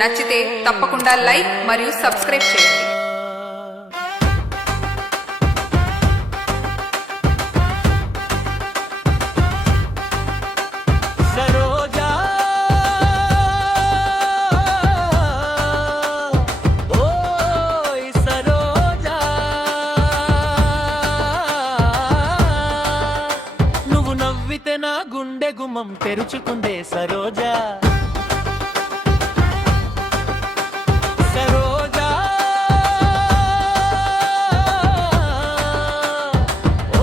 నచ్చితే తప్పకుండా లైక్ మరియు సబ్స్క్రైబ్ చేయండి. నా గుండె గుమ్మం తెరుచుకుందే సరోజా, సరోజా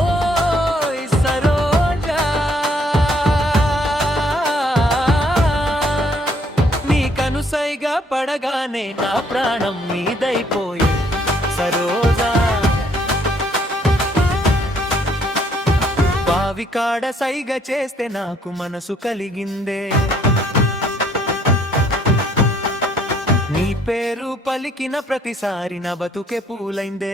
ఓయ్ సరోజా, నీ కనుసైగా పడగానే నా ప్రాణం మీదైపోయి సరోజా, బావికాడ సైగ చేస్తే నాకు మనసు కలిగిందే, నీ పేరు పలికిన ప్రతిసారి నా బతుకే పూలైందే,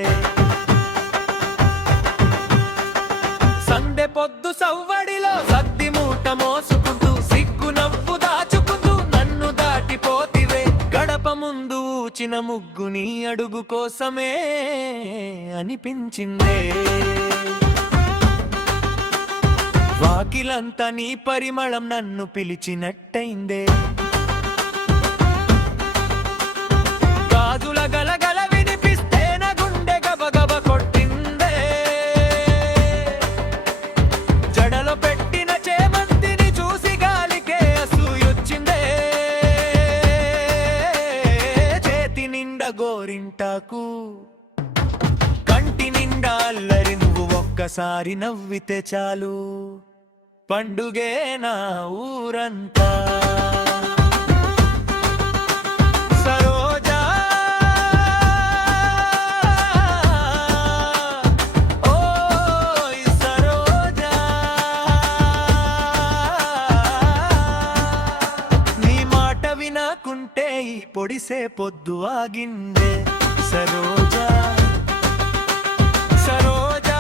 సందె పొద్దు సవ్వడిలో సద్ది మూట మోసుకుంటూ సిగ్గు నవ్వు దాచుకుంటూ నన్ను దాటిపోతివే, గడప ముందు ఊచిన ముగ్గు నీ అడుగు కోసమే అనిపించిందే, వాకిలంతా నీ పరిమళం నన్ను పిలిచినట్టయిందే, గాజుల గలగల వినిపిస్తే నా గుండె గబగబ కొట్టిందే, జడలో పెట్టిన చేమంతిని చూసి గాలికే అసూయొచ్చిందే, చేతి నిండా గోరింటాకు కంటి నిండా అల్లరి నువ్వు ఒక్కసారి నవ్వితే చాలు, పండుగే నా ఊరంతా సరోజా, ఓయ్ సరోజా, నీ మాట వినకుంటే ఈ పొడిసే పొద్దు ఆగిందే సరోజా, సరోజా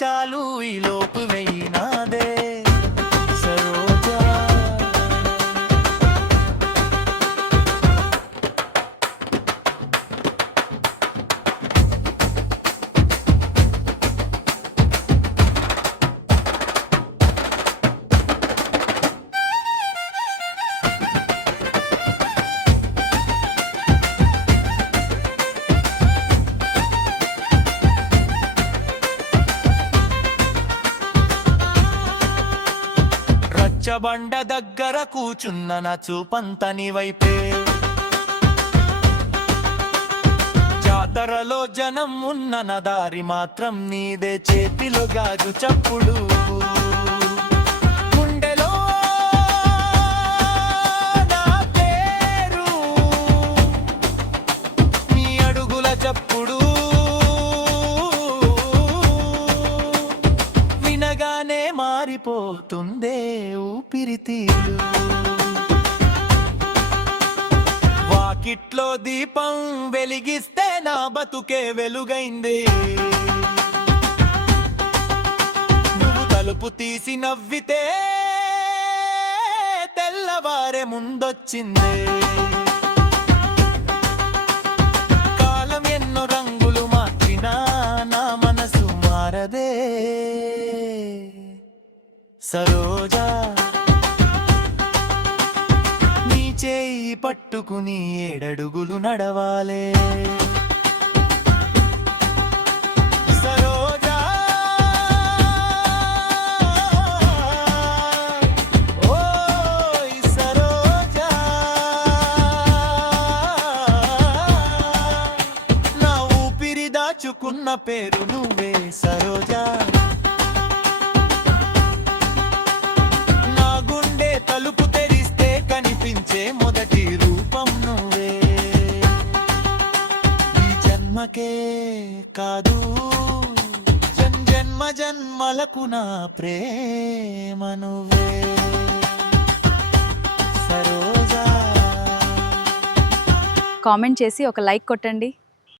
చాలు ఈ లోపు వెయ్యినాదే సరోజా, బండ దగ్గర కూచున్న నా చూపంత నీ వైపే, జాతరలో జనం ఉన్న నా దారి మాత్రం నీదే, చేతిలో గాజు చప్పుడు గుండెలో నా పేరు, నీ అడుగుల చప్పుడు వినగానే మారిపోతుందే ఊపిరితిత్తులు, వాకిట్లో దీపం వెలిగిస్తే నా బతుకే వెలుగైంది, నువ్వు తలుపు తీసి నవ్వితే తెల్లవారే ముందొచ్చిందే, కాలం ఎన్నో రంగులు మార్చినా నా మనసు మారదే సరోజా, నీ చేయి పట్టుకుని 7 అడుగులు నడవాలే సరోజా, ఓయ్ సరోజా, నా ఊపిరి దాచుకున్న పేరు నువ్వే సరోజా, తలుపు తెరిస్తే కనిపించే మొదటి రూపం నువ్వే, ఈ జన్మకే కాదు జన్మ జన్మలకు నా ప్రేమ నువ్వే సరోజా. కామెంట్ చేసి ఒక లైక్ కొట్టండి.